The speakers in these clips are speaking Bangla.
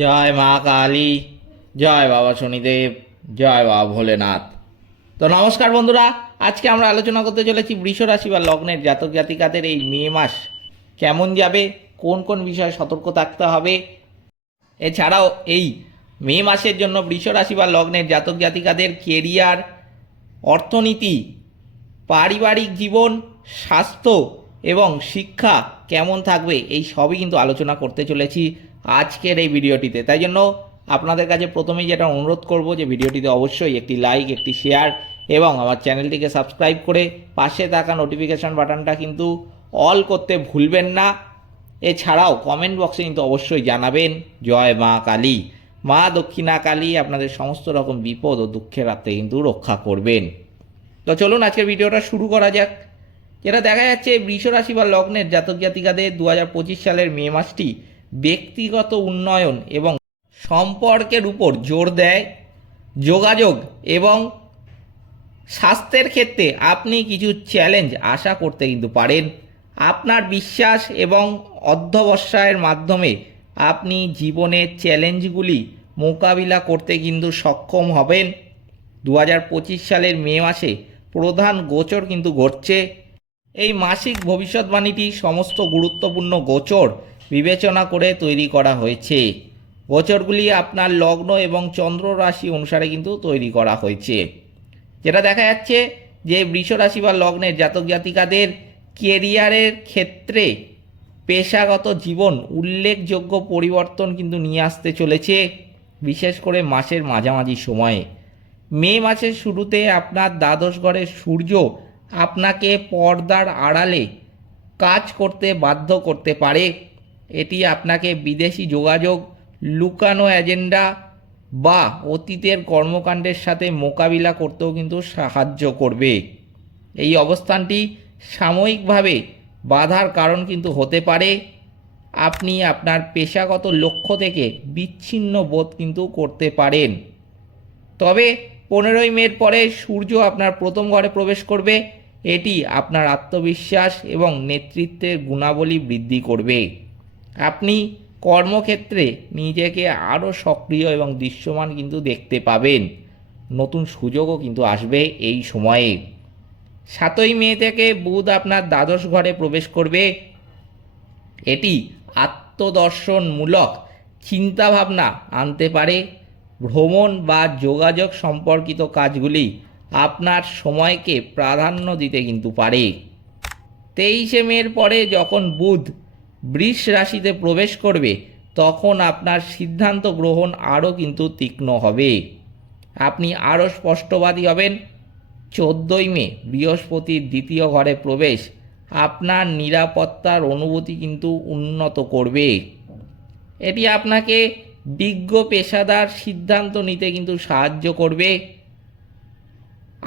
জয় মা কালী, জয় বাবা শনিদেব, জয় বাবা ভোলেনাথ। তো নমস্কার বন্ধুরা, আজকে আমরা আলোচনা করতে চলেছি বৃষ রাশি বা লগ্নের জাতক জাতিকাদের এই মে মাস কেমন যাবে, কোন কোন বিষয়ে সতর্ক থাকতে হবে। এছাড়াও এই মে মাসের জন্য বৃষ রাশি বা লগ্নের জাতক জাতিকাদের কেরিয়ার, অর্থনীতি, পারিবারিক জীবন, স্বাস্থ্য এবং শিক্ষা কেমন থাকবে, এই সবই কিন্তু আলোচনা করতে চলেছি। আজকের এই ভিডিওটিতে। তাই জন্য আপনাদের কাছে প্রথমেই যেটা অনুরোধ করব যে ভিডিওটিতে অবশ্যই একটি লাইক একটি শেয়ার এবং আমার চ্যানেলটিকে সাবস্ক্রাইব করে পাশে থাকা নোটিফিকেশান বাটনটা কিন্তু অল করতে ভুলবেন না। এছাড়াও কমেন্ট বক্সে কিন্তু অবশ্যই জানাবেন, জয় মা কালী। মা দক্ষিণা কালী আপনাদের সমস্ত রকম বিপদ ও দুঃখের হাত থেকে কিন্তু রক্ষা করবেন। তো চলুন আজকের ভিডিওটা শুরু করা যাক। যেটা দেখা যাচ্ছে বৃষ রাশি বা লগ্নের জাতক জাতিকাদের দু হাজার পঁচিশ সালের মে মাসটি ব্যক্তিগত উন্নয়ন এবং সম্পর্কের উপর জোর দেয়, যোগাযোগ এবং স্বাস্থ্যের ক্ষেত্রে আপনি কিছু চ্যালেঞ্জ আশা করতে কিন্তু পারেন। আপনার বিশ্বাস এবং অধ্যবসায়ের মাধ্যমে আপনি জীবনের চ্যালেঞ্জগুলি মোকাবিলা করতে কিন্তু সক্ষম হবেন। দু হাজার পঁচিশ সালের মে মাসে প্রধান গোচর কিন্তু ঘটছে। এই মাসিক ভবিষ্যৎবাণীটি সমস্ত গুরুত্বপূর্ণ গোচর বিবেচনা করে তৈরি করা হয়েছে। গোচরগুলি আপনার লগ্ন এবং চন্দ্র রাশি অনুসারে কিন্তু তৈরি করা হয়েছে। যেটা দেখা যাচ্ছে যে বৃষ রাশি বা লগ্নের জাতক জাতিকাদের কেরিয়ারের ক্ষেত্রে পেশাগত জীবন উল্লেখযোগ্য পরিবর্তন কিন্তু নিয়ে আসতে চলেছে, বিশেষ করে মাসের মাঝামাঝি সময়ে। মে মাসের শুরুতে আপনার দ্বাদশ ঘরের সূর্য আপনাকে পর্দার আড়ালে কাজ করতে বাধ্য করতে পারে। এটি আপনাকে বিদেশি যোগাযোগ, লুকানো এজেন্ডা বা অতীতের কর্মকাণ্ডের সাথে মোকাবিলা করতেও কিন্তু সাহায্য করবে। এই অবস্থানটি সাময়িকভাবে বাধার কারণ কিন্তু হতে পারে। আপনি আপনার পেশাগত লক্ষ্য থেকে বিচ্ছিন্ন বোধ কিন্তু করতে পারেন। তবে পনেরোই মের পরে সূর্য আপনার প্রথম ঘরে প্রবেশ করবে। এটি আপনার আত্মবিশ্বাস এবং নেতৃত্বের গুণাবলী বৃদ্ধি করবে। আপনি কর্মক্ষেত্রে নিজেকে আরও সক্রিয় এবং দৃশ্যমান কিন্তু দেখতে পাবেন। নতুন সুযোগও কিন্তু আসবে এই সময়ে। সাতই মে থেকে বুধ আপনার দ্বাদশ ঘরে প্রবেশ করবে। এটি আত্মদর্শনমূলক চিন্তাভাবনা আনতে পারে। ভ্রমণ বা যোগাযোগ সম্পর্কিত কাজগুলি আপনার সময়কে প্রাধান্য দিতে কিন্তু পারে। তেইশে মের পরে যখন বুধ বৃষ রাশিতে প্রবেশ করবে, তখন আপনার সিদ্ধান্ত গ্রহণ আরও কিন্তু তীক্ষ্ণ হবে। আপনি আরও স্পষ্টবাদী হবেন। চোদ্দই মে, বৃহস্পতির দ্বিতীয় ঘরে প্রবেশ, আপনার নিরাপত্তার অনুভূতি কিন্তু উন্নত করবে। এটি আপনাকে বিজ্ঞ পেশাদার সিদ্ধান্ত নিতে কিন্তু সাহায্য করবে।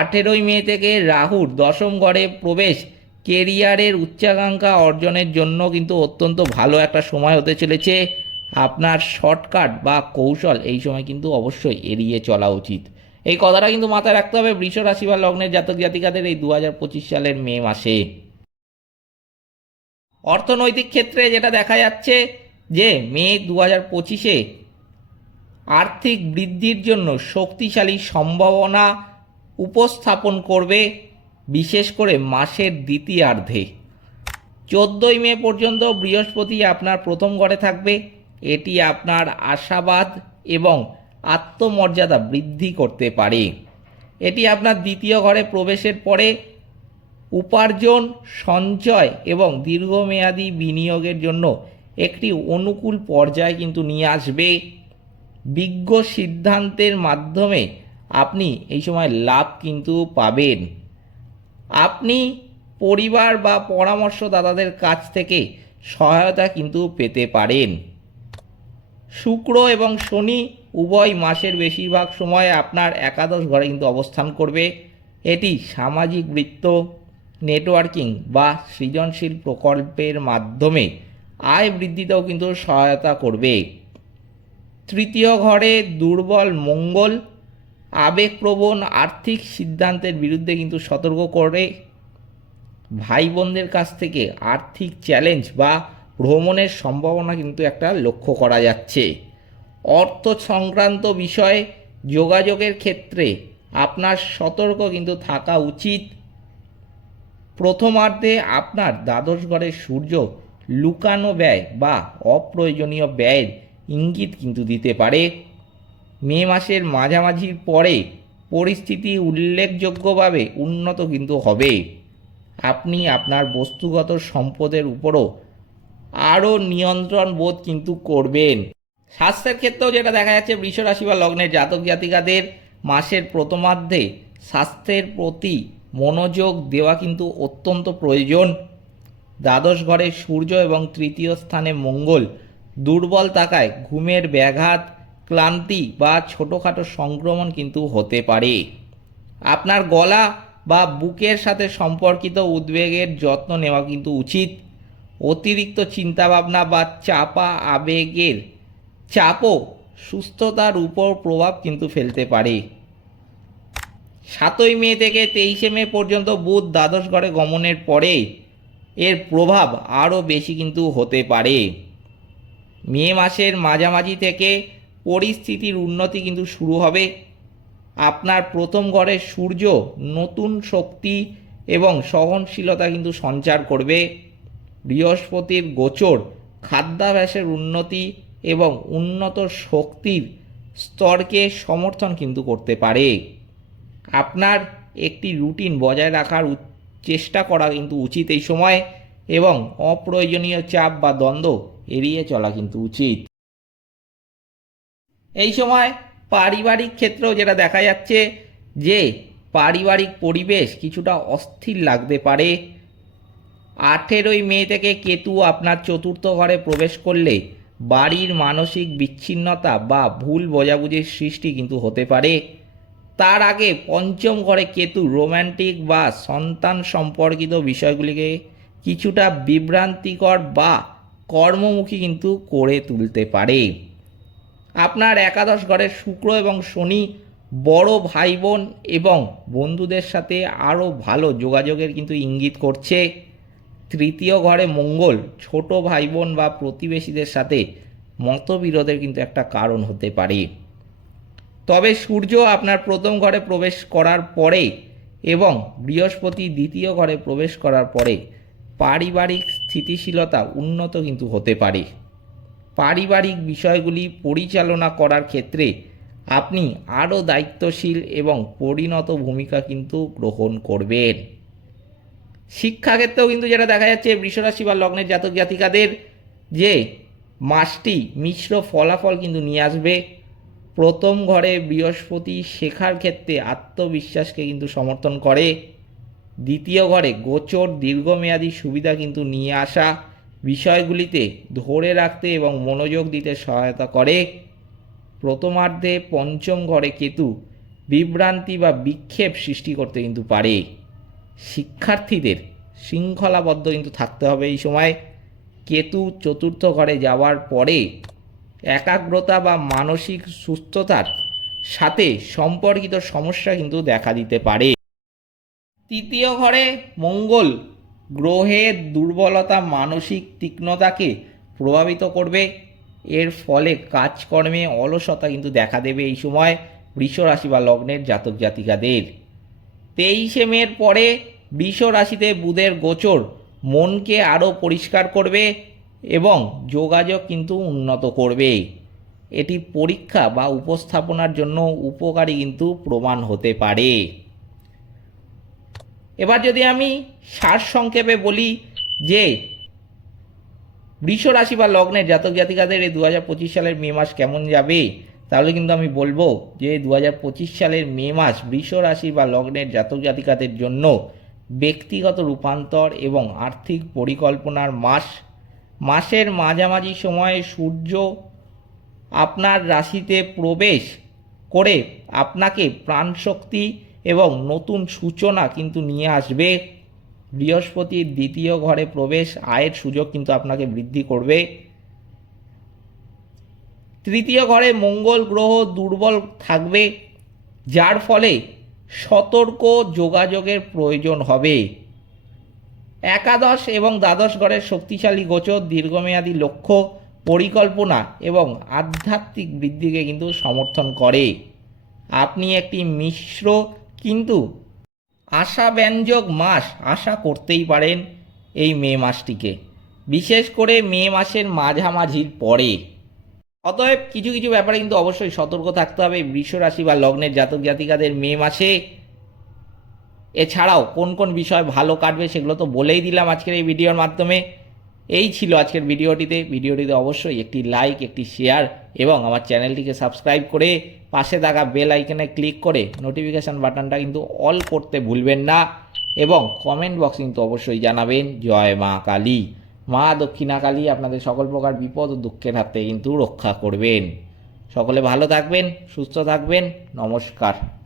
আঠেরোই মে থেকে রাহুর দশম ঘরে প্রবেশ কেরিয়ারের উচ্চাকাঙ্ক্ষা অর্জনের জন্য কিন্তু অত্যন্ত ভালো একটা সময় হতে চলেছে। আপনার শর্টকাট বা কৌশল এই সময় কিন্তু অবশ্যই এড়িয়ে চলা উচিত। এই কথাটা কিন্তু মাথায় রাখতে হবে বৃষ রাশি বা লগ্নের জাতক জাতিকাদের এই দু হাজার পঁচিশ সালের মে মাসে। অর্থনৈতিক ক্ষেত্রে যেটা দেখা যাচ্ছে যে মে দু হাজার পঁচিশে আর্থিক বৃদ্ধির জন্য শক্তিশালী সম্ভাবনা উপস্থাপন করবে। বিশেষ করে মাসের দ্বিতীয়ার্ধে। চোদ্দোই মে পর্যন্ত বৃহস্পতি আপনার প্রথম ঘরে থাকবে। এটি আপনার আশাবাদ এবং আত্মমর্যাদা বৃদ্ধি করতে পারে। এটি আপনার দ্বিতীয় ঘরে প্রবেশের পরে উপার্জন, সঞ্চয় এবং দীর্ঘমেয়াদী বিনিয়োগের জন্য একটি অনুকূল পর্যায় কিন্তু নিয়ে আসবে। বিজ্ঞ সিদ্ধান্তের মাধ্যমে আপনি এই সময় লাভ কিন্তু পাবেন। আপনি পরিবার বা পরামর্শদাতাদের কাছ থেকে সহায়তা কিন্তু পেতে পারেন। শুক্র এবং শনি উভয় মাসের বেশিরভাগ সময় আপনার একাদশ ঘরে কিন্তু অবস্থান করবে। এটি সামাজিক বৃত্ত, নেটওয়ার্কিং বা সৃজনশীল প্রকল্পের মাধ্যমে আয় বৃদ্ধিতেও কিন্তু সহায়তা করবে। তৃতীয় ঘরে দুর্বল মঙ্গল আবেগপ্রবণ আর্থিক সিদ্ধান্তের বিরুদ্ধে কিন্তু সতর্ক করে। ভাই বোনদের কাছ থেকে আর্থিক চ্যালেঞ্জ বা ভ্রমণের সম্ভাবনা কিন্তু একটা লক্ষ্য করা যাচ্ছে। অর্থ সংক্রান্ত বিষয়ে যোগাযোগের ক্ষেত্রে আপনার সতর্ক কিন্তু থাকা উচিত। প্রথমার্ধে আপনার দ্বাদশ ঘরের সূর্য লুকানো ব্যয় বা অপ্রয়োজনীয় ব্যয়ের ইঙ্গিত কিন্তু দিতে পারে। মে মাসের মাঝামাঝির পরে পরিস্থিতি উল্লেখযোগ্যভাবে উন্নত কিন্তু হবে। আপনি আপনার বস্তুগত সম্পদের উপরও আরও নিয়ন্ত্রণ বোধ কিন্তু করবেন। স্বাস্থ্যের ক্ষেত্রেও যেটা দেখা যাচ্ছে, বৃষ রাশি বা লগ্নের জাতক জাতিকাদের মাসের প্রথমার্ধে স্বাস্থ্যের প্রতি মনোযোগ দেওয়া কিন্তু অত্যন্ত প্রয়োজন। দ্বাদশ ঘরে সূর্য এবং তৃতীয় স্থানে মঙ্গল দুর্বল থাকায় ঘুমের ব্যাঘাত ক্লান্তি বা ছোটোখাটো সংক্রমণ কিন্তু হতে পারে। আপনার গলা বা বুকের সাথে সম্পর্কিত উদ্বেগের যত্ন নেওয়া কিন্তু উচিত। অতিরিক্ত চিন্তাভাবনা বা চাপা আবেগের চাপও সুস্থতার উপর প্রভাব কিন্তু ফেলতে পারে। সাতই মে থেকে তেইশে মে পর্যন্ত বুধ দ্বাদশ ঘরে গমনের পরে এর প্রভাব আরও বেশি কিন্তু হতে পারে। মে মাসের মাঝামাঝি থেকে পরিস্থিতির উন্নতি কিন্তু শুরু হবে। আপনার প্রথম ঘরের সূর্য নতুন শক্তি এবং সহনশীলতা কিন্তু সঞ্চার করবে। বৃহস্পতির গোচর, খাদ্যাভ্যাসের উন্নতি এবং উন্নত শক্তির স্তরকে সমর্থন কিন্তু করতে পারে। আপনার একটি রুটিন বজায় রাখার চেষ্টা করা কিন্তু উচিত এই সময় এবং অপ্রয়োজনীয় চাপ বা দ্বন্দ্ব এড়িয়ে চলা কিন্তু উচিত। এই সময় পারিবারিক ক্ষেত্রেও যেটা দেখা যাচ্ছে যে পারিবারিক পরিবেশ কিছুটা অস্থির লাগতে পারে। আঠেরোই মে থেকে কেতু আপনার চতুর্থ ঘরে প্রবেশ করলে বাড়ির মানসিক বিচ্ছিন্নতা বা ভুল বোঝাবুঝির সৃষ্টি কিন্তু হতে পারে। তার আগে পঞ্চম ঘরে কেতু রোম্যান্টিক বা সন্তান সম্পর্কিত বিষয়গুলিকে কিছুটা বিভ্রান্তিকর বা কর্মমুখী কিন্তু করে তুলতে পারে। আপনার একাদশ ঘরের শুক্র এবং শনি বড় ভাই বোন এবং বন্ধুদের সাথে আরও ভালো যোগাযোগের কিন্তু ইঙ্গিত করছে। তৃতীয় ঘরে মঙ্গল, ছোট ভাই বোন বা প্রতিবেশীদের সাথে মতবিরোধের কিন্তু একটা কারণ হতে পারে। তবে সূর্য আপনার প্রথম ঘরে প্রবেশ করার পরে এবং বৃহস্পতি দ্বিতীয় ঘরে প্রবেশ করার পরে পারিবারিক স্থিতিশীলতা উন্নত কিন্তু হতে পারে। পারিবারিক বিষয়গুলি পরিচালনা করার ক্ষেত্রে আপনি আরও দায়িত্বশীল এবং পরিণত ভূমিকা কিন্তু গ্রহণ করবেন। শিক্ষাক্ষেত্রেও কিন্তু যেটা দেখা যাচ্ছে, বৃষরাশি বা লগ্নের জাতক জাতিকাদের যে মাসটি মিশ্র ফলাফল কিন্তু নিয়ে আসবে। প্রথম ঘরে বৃহস্পতি শেখার ক্ষেত্রে আত্মবিশ্বাসকে কিন্তু সমর্থন করে। দ্বিতীয় ঘরে গোচর দীর্ঘমেয়াদী সুবিধা কিন্তু নিয়ে আসা। বিষয়গুলিতে ধরে রাখতে এবং মনোযোগ দিতে সহায়তা করে। প্রথমার্ধে পঞ্চম ঘরে কেতু বিভ্রান্তি বা বিক্ষেপ সৃষ্টি করতে কিন্তু পারে। শিক্ষার্থীদের শৃঙ্খলাবদ্ধ কিন্তু থাকতে হবে এই সময়। কেতু চতুর্থ ঘরে যাওয়ার পরে একাগ্রতা বা মানসিক সুস্থতার সাথে সম্পর্কিত সমস্যা কিন্তু দেখা দিতে পারে। তৃতীয় ঘরে মঙ্গল গ্রহের দুর্বলতা মানসিক তীক্ষ্ণতাকে প্রভাবিত করবে। এর ফলে কাজকর্মে অলসতা কিন্তু দেখা দেবে এই সময় বৃষ রাশি বা লগ্নের জাতক জাতিকাদের। তেইশে মের পরে বৃষ রাশিতে বুধের গোচর মনকে আরও পরিষ্কার করবে এবং যোগাযোগ কিন্তু উন্নত করবে। এটি পরীক্ষা বা উপস্থাপনার জন্য উপকারী কিন্তু প্রমাণ হতে পারে। এবার যদি আমি সার সংক্ষেপে বলি যে বৃষ রাশি বা লগ্নের জাতক জাতিকাদের এই দু হাজার পঁচিশ সালের মে মাস কেমন যাবে, তাহলে কিন্তু আমি বলব যে দু হাজার পঁচিশ সালের মে মাস বৃষ রাশি বা লগ্নের জাতক জাতিকাদের জন্য ব্যক্তিগত রূপান্তর এবং আর্থিক পরিকল্পনার মাস। মাসের মাঝামাঝি সময়ে সূর্য আপনার রাশিতে প্রবেশ করে আপনাকে প্রাণশক্তি এবং নতুন সূচনা কিন্তু নিয়ে আসবে। বৃহস্পতির দ্বিতীয় ঘরে প্রবেশ, আয়ের সুযোগ কিন্তু আপনাকে বৃদ্ধি করবে। তৃতীয় ঘরে মঙ্গল গ্রহ দুর্বল থাকবে, যার ফলে সতর্ক যোগাযোগের প্রয়োজন হবে। একাদশ এবং দ্বাদশ ঘরের শক্তিশালী গোচর, দীর্ঘমেয়াদী লক্ষ্য, পরিকল্পনা এবং আধ্যাত্মিক বৃদ্ধিকে কিন্তু সমর্থন করে। আপনি একটি মিশ্র কিন্তু আশাব্যঞ্জক মাস আশা করতেই পারেন এই মে মাসটিকে, বিশেষ করে মে মাসের মাঝামাঝির পরে। অতএব কিছু কিছু ব্যাপারে কিন্তু অবশ্যই সতর্ক থাকতে হবে বৃষ রাশি বা লগ্নের জাতক জাতিকাদের মে মাসে। এছাড়াও কোন কোন বিষয় ভালো কাটবে সেগুলো তো বলেই দিলাম আজকের এই ভিডিওর মাধ্যমে। এই ছিল আজকের ভিডিওটিতে। ভিডিওটিতে অবশ্যই একটি লাইক একটি শেয়ার এবং আমার চ্যানেলটিকে সাবস্ক্রাইব করে পাশে থাকা বেল আইকনে ক্লিক করে নোটিফিকেশান বাটনটা কিন্তু অল করতে ভুলবেন না এবং কমেন্ট বক্স কিন্তু অবশ্যই জানাবেন, জয় মা কালী। মা দক্ষিণা কালী আপনাদের সকল প্রকার বিপদ ও দুঃখের হাত কিন্তু রক্ষা করবেন। সকলে ভালো থাকবেন, সুস্থ থাকবেন, নমস্কার।